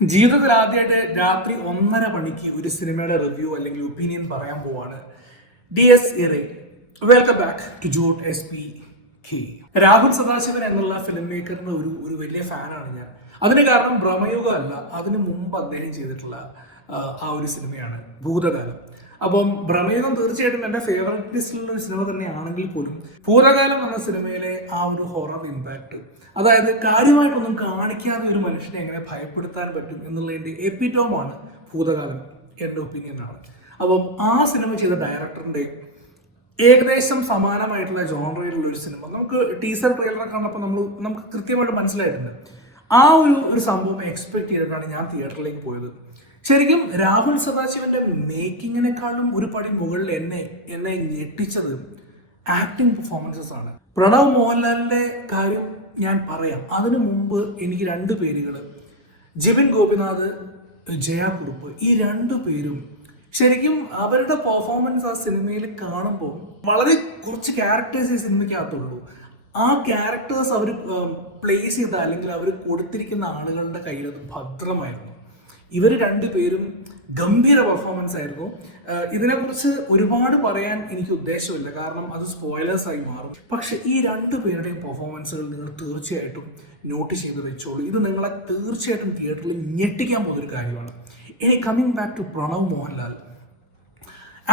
ജീവിതത്തിൽ ആദ്യമായിട്ട് രാത്രി 1:30 ഒരു സിനിമയുടെ റിവ്യൂ അല്ലെങ്കിൽ ഒപ്പീനിയൻ പറയാൻ പോവാണ്. DS ഇറേ, വെൽക്കം ബാക്ക് ടു ജൂട്ട് SPK. രാഹുൽ സദാശിവൻ എന്നുള്ള ഫിലിം മേക്കറിന്റെ ഒരു വലിയ ഫാനാണ് ഞാൻ. അതിന് കാരണം ഭ്രമയുഗം അല്ല, അതിന് മുമ്പ് അദ്ദേഹം ചെയ്തിട്ടുള്ള ആ ഒരു സിനിമയാണ് ഭൂതകാലം. അപ്പം ഭ്രമയുഗം തീർച്ചയായിട്ടും എൻ്റെ ഫേവററ്റ് ലിസ്റ്റിലുള്ള ഒരു സിനിമ തന്നെയാണെങ്കിൽ പോലും ഭൂതകാലം എന്ന സിനിമയിലെ ആ ഒരു ഹൊറർ ഇമ്പാക്ട്, അതായത് കാര്യമായിട്ടൊന്നും കാണിക്കാതെ ഒരു മനുഷ്യനെ എങ്ങനെ ഭയപ്പെടുത്താൻ പറ്റും എന്നുള്ളതിൻ്റെ എപ്പിറ്റോമാണ് ഭൂതകാലം, എൻ്റെ ഒപ്പീനിയനാണ്. അപ്പം ആ സിനിമ ചെയ്ത ഡയറക്ടറിൻ്റെ ഏകദേശം സമാനമായിട്ടുള്ള ജോണറിലുള്ള ഒരു സിനിമ നമുക്ക് ടീസർ ട്രെയിലർ കണ്ടപ്പോൾ നമുക്ക് കൃത്യമായിട്ട് മനസ്സിലായിട്ടുണ്ട്. ആ ഒരു സംഭവം എക്സ്പെക്ട് ചെയ്തിട്ടാണ് ഞാൻ തിയേറ്ററിലേക്ക് പോയത്. ശരിക്കും രാഹുൽ സദാശിവന്റെ മേക്കിങ്ങിനെക്കാളും ഒരു പടി മുകളിൽ എന്നെ ഞെട്ടിച്ചത് ആക്ടിങ് പെർഫോമൻസസ് ആണ്. പ്രണവ് മോഹൻലാലിന്റെ കാര്യം ഞാൻ പറയാം. അതിനു മുമ്പ് എനിക്ക് രണ്ട് പേരുകൾ, ജിബിൻ ഗോപിനാഥ്, ജയ കുറുപ്പ്, ഈ രണ്ടു പേരും ശരിക്കും അവരുടെ പെർഫോമൻസ് ആ സിനിമയിൽ കാണുമ്പോൾ വളരെ കുറച്ച് ക്യാരക്ടേഴ്സ് ഈ സിനിമയ്ക്കകത്തുള്ളൂ. ആ ക്യാരക്ടേഴ്സ് അവർ പ്ലേസ് ചെയ്ത അല്ലെങ്കിൽ അവർ കൊടുത്തിരിക്കുന്ന ആളുകളുടെ കയ്യിൽ അത് ഭദ്രമായിരുന്നു. ഇവർ രണ്ടുപേരും ഗംഭീര പെർഫോമൻസ് ആയിരുന്നു. ഇതിനെക്കുറിച്ച് ഒരുപാട് പറയാൻ എനിക്ക് ഉദ്ദേശമില്ല, കാരണം അത് സ്പോയിലേഴ്സ് ആയി മാറും. പക്ഷെ ഈ രണ്ടു പേരുടെയും പെർഫോമൻസുകൾ നിങ്ങൾ തീർച്ചയായിട്ടും നോട്ട് ചെയ്ത് വെച്ചോളൂ. ഇത് നിങ്ങളെ തീർച്ചയായിട്ടും തിയേറ്ററിൽ ഞെട്ടിക്കാൻ പോകുന്നൊരു കാര്യമാണ്. ഇനി coming back to Pranav Mohanlal,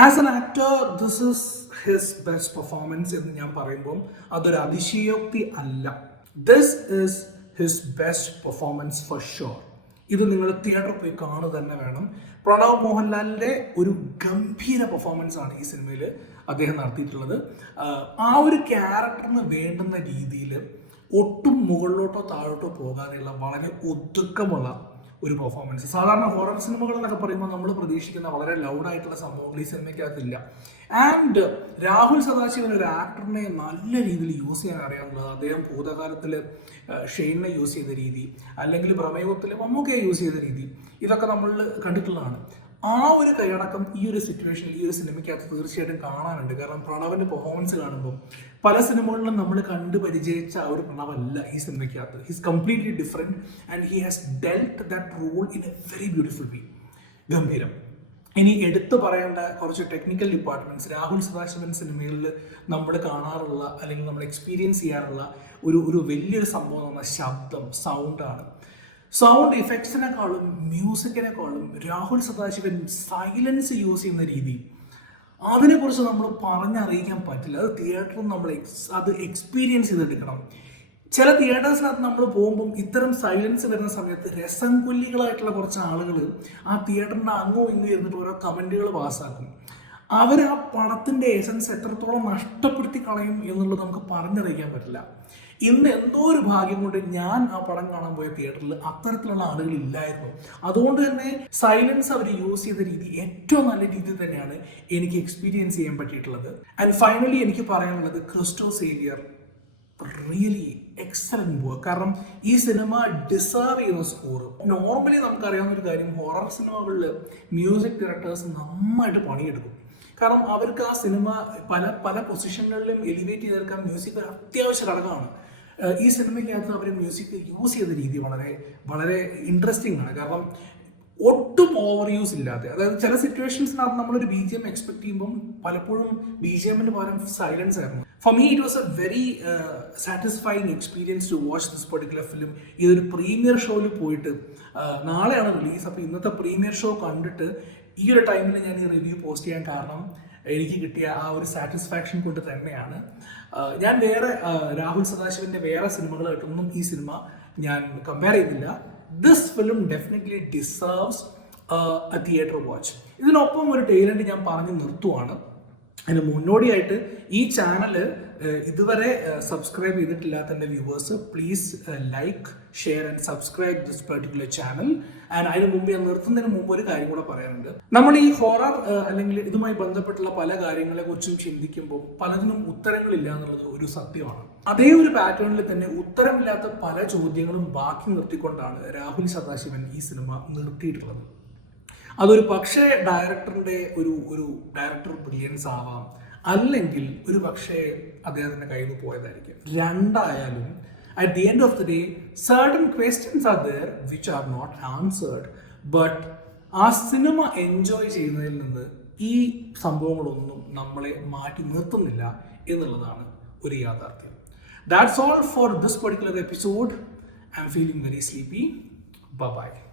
as an actor this is his best performance എന്ന് ഞാൻ പറയുമ്പോൾ അതൊരു അതിശയോക്തി അല്ല. This is his best performance for sure. ഇത് നിങ്ങൾ തിയേറ്ററിൽ പോയി കാണുക തന്നെ വേണം. പ്രണവ് മോഹൻലാലിൻ്റെ ഒരു ഗംഭീര പെർഫോമൻസ് ആണ് ഈ സിനിമയിൽ അദ്ദേഹം നടത്തിയിട്ടുള്ളത്. ആ ഒരു ക്യാരക്ടറിന് വേണ്ടുന്ന രീതിയിൽ ഒട്ടും മുകളിലോട്ടോ താഴോട്ടോ പോകാനുള്ള വളരെ ഒതുക്കമുള്ള ഒരു പെർഫോമൻസ്. സാധാരണ ഹൊറർ സിനിമകൾ എന്നൊക്കെ പറയുമ്പോൾ നമ്മൾ പ്രതീക്ഷിക്കുന്ന വളരെ ലൗഡായിട്ടുള്ള സംഭവങ്ങൾ ഈ സിനിമയ്ക്കകത്തില്ല. ആൻഡ് രാഹുൽ സദാശിവൻ ഒരു ആക്ടറിനെ നല്ല രീതിയിൽ യൂസ് ചെയ്യാൻ അറിയാവുന്നത്. അദ്ദേഹം ഭൂതകാലത്തിൽ ഷെയ്നെ യൂസ് ചെയ്ത രീതി, അല്ലെങ്കിൽ പ്രമേയത്തിൽ മമ്മൂക്കയെ യൂസ് ചെയ്ത രീതി, ഇതൊക്കെ നമ്മൾ കണ്ടിട്ടുള്ളതാണ്. ആ ഒരു കൈയടക്കം ഈ ഒരു സിറ്റുവേഷനിൽ ഈ ഒരു സിനിമയ്ക്കകത്ത് തീർച്ചയായിട്ടും കാണാനുണ്ട്. കാരണം പ്രണവിന്റെ പെർഫോമൻസ് കാണുമ്പോൾ പല സിനിമകളിലും നമ്മൾ കണ്ടു പരിചയിച്ച ആ ഒരു പ്രണവല്ല ഈ സിനിമയ്ക്കകത്ത്. He's completely different and he has dealt that role in a very beautiful way. ഗംഭീരം. ഇനി എടുത്തു പറയേണ്ട കുറച്ച് ടെക്നിക്കൽ ഡിപ്പാർട്ട്മെന്റ്സ്. രാഹുൽ സദാശിവൻ സിനിമകളിൽ നമ്മൾ കാണാറുള്ള അല്ലെങ്കിൽ നമ്മൾ എക്സ്പീരിയൻസ് ചെയ്യാറുള്ള ഒരു വലിയൊരു സംഭവം എന്ന് പറഞ്ഞാൽ ശബ്ദം, സൗണ്ടാണ്. സൗണ്ട് ഇഫക്ട്സിനെക്കാളും മ്യൂസിക്കിനെക്കാളും രാഹുൽ സദാശിവൻ സൈലൻസ് യൂസ് ചെയ്യുന്ന രീതി, അതിനെക്കുറിച്ച് നമ്മൾ പറഞ്ഞറിയിക്കാൻ പറ്റില്ല. അത് തിയേറ്ററിൽ നമ്മൾ അത് എക്സ്പീരിയൻസ് ചെയ്തെടുക്കണം. ചില തിയേറ്റേഴ്സിനകത്ത് നമ്മൾ പോകുമ്പം ഇത്തരം സൈലൻസ് വരുന്ന സമയത്ത് രസംകൊല്ലികളായിട്ടുള്ള കുറച്ച് ആളുകൾ ആ തിയേറ്ററിൻ്റെ അങ്ങോ ഇങ്ങോ ഇരുന്നിട്ട് ഓരോ കമൻറ്റുകൾ പാസ്സാക്കും. അവർ ആ പടത്തിൻ്റെ എസൻസ് എത്രത്തോളം നഷ്ടപ്പെടുത്തി കളയും എന്നുള്ളത് നമുക്ക് പറഞ്ഞറിയിക്കാൻ പറ്റില്ല. ഇന്ന് എന്തോ ഒരു ഭാഗ്യം കൊണ്ട് ഞാൻ ആ പടം കാണാൻ പോയ തിയേറ്ററിൽ അത്തരത്തിലുള്ള ആളുകൾ ഇല്ലായിരുന്നു. അതുകൊണ്ട് തന്നെ സൈലൻസ് അവർ യൂസ് ചെയ്ത രീതി ഏറ്റവും നല്ല രീതിയിൽ തന്നെയാണ് എനിക്ക് എക്സ്പീരിയൻസ് ചെയ്യാൻ പറ്റിയിട്ടുള്ളത്. ആൻഡ് ഫൈനലി എനിക്ക് പറയാനുള്ളത്, Christo Xavier really excellent work. കാരണം ഈ സിനിമ ഡിസേർവ് ചെയ്യുന്ന സ്കോർ. നോർമലി നമുക്കറിയാവുന്ന ഒരു കാര്യം, ഹൊറർ സിനിമകളിൽ മ്യൂസിക് ഡയറക്ടേഴ്സ് നന്നായിട്ട് പണിയെടുക്കും. കാരണം അവർക്ക് ആ സിനിമ പല പൊസിഷനുകളിലും എലിവേറ്റ് ചെയ്തെടുക്കാൻ മ്യൂസിക് അത്യാവശ്യ ഘടകമാണ്. ഈ സിനിമയ്ക്കകത്ത് അവർ മ്യൂസിക് യൂസ് ചെയ്ത രീതി വളരെ വളരെ ഇൻട്രസ്റ്റിംഗ് ആണ്. കാരണം ഒട്ടും ഓവർ യൂസ് ഇല്ലാതെ, അതായത് ചില സിറ്റുവേഷൻസിനകത്ത് നമ്മളൊരു BGM എക്സ്പെക്ട് ചെയ്യുമ്പം പലപ്പോഴും BGMന് പകരം സൈലൻസ് ആയിരുന്നു. For me it was a very satisfying experience to watch this particular film. ഇതൊരു പ്രീമിയർ ഷോയിൽ പോയിട്ട്, നാളെയാണ് റിലീസ്, അപ്പോൾ ഇന്നത്തെ പ്രീമിയർ ഷോ കണ്ടിട്ട് ഈ ഒരു ടൈമിൽ ഞാൻ ഈ റിവ്യൂ പോസ്റ്റ് ചെയ്യാൻ കാരണം എനിക്ക് കിട്ടിയ ആ ഒരു സാറ്റിസ്ഫാക്ഷൻ കൊണ്ട് തന്നെയാണ്. ഞാൻ രാഹുൽ സദാശിവന്റെ വേറെ സിനിമകളായിട്ടൊന്നും ഈ സിനിമ ഞാൻ കമ്പയർ ചെയ്യുന്നില്ല. This film definitely deserves A theatre watch. ഇതിനൊപ്പം ഒരു ടൈലൻഡ് ഞാൻ പറഞ്ഞു നിർത്തുവാണ്. അതിന് മുന്നോടിയായിട്ട് ഈ ചാനൽ ഇതുവരെ സബ്സ്ക്രൈബ് ചെയ്തിട്ടില്ലാത്ത എൻ്റെ viewers, please like, share and subscribe this particular channel. And അതിന് മുമ്പ് ഞാൻ നിർത്തുന്നതിന് മുമ്പ് ഒരു കാര്യം കൂടെ പറയാനുണ്ട്. നമ്മൾ ഈ ഹൊറർ അല്ലെങ്കിൽ ഇതുമായി ബന്ധപ്പെട്ടുള്ള പല കാര്യങ്ങളെ കുറിച്ചും ചിന്തിക്കുമ്പോൾ പലതിനും ഉത്തരങ്ങളില്ല എന്നുള്ളത് ഒരു സത്യമാണ്. അതേ ഒരു പാറ്റേണിൽ തന്നെ ഉത്തരമില്ലാത്ത പല ചോദ്യങ്ങളും ബാക്കി നിർത്തിക്കൊണ്ടാണ് രാഹുൽ സദാശിവൻ ഈ സിനിമ നിർത്തിയിട്ടുള്ളത്. അതൊരു പക്ഷേ ഡയറക്ടറിൻ്റെ ഒരു ഡയറക്ടർ ബ്രില്യൻസ് ആവാം, അല്ലെങ്കിൽ ഒരു പക്ഷേ അദ്ദേഹത്തിൻ്റെ കയ്യിൽ നിന്ന് പോയതായിരിക്കും. രണ്ടായാലും At the end of the day, certain questions are there which are not answered. But ആ സിനിമ എൻജോയ് ചെയ്യുന്നതിൽ നിന്ന് ഈ സംഭവങ്ങളൊന്നും നമ്മളെ മാറ്റി നിർത്തുന്നില്ല എന്നുള്ളതാണ് ഒരു യാഥാർത്ഥ്യം. That's all for this particular episode. I'm feeling very sleepy. Bye-bye.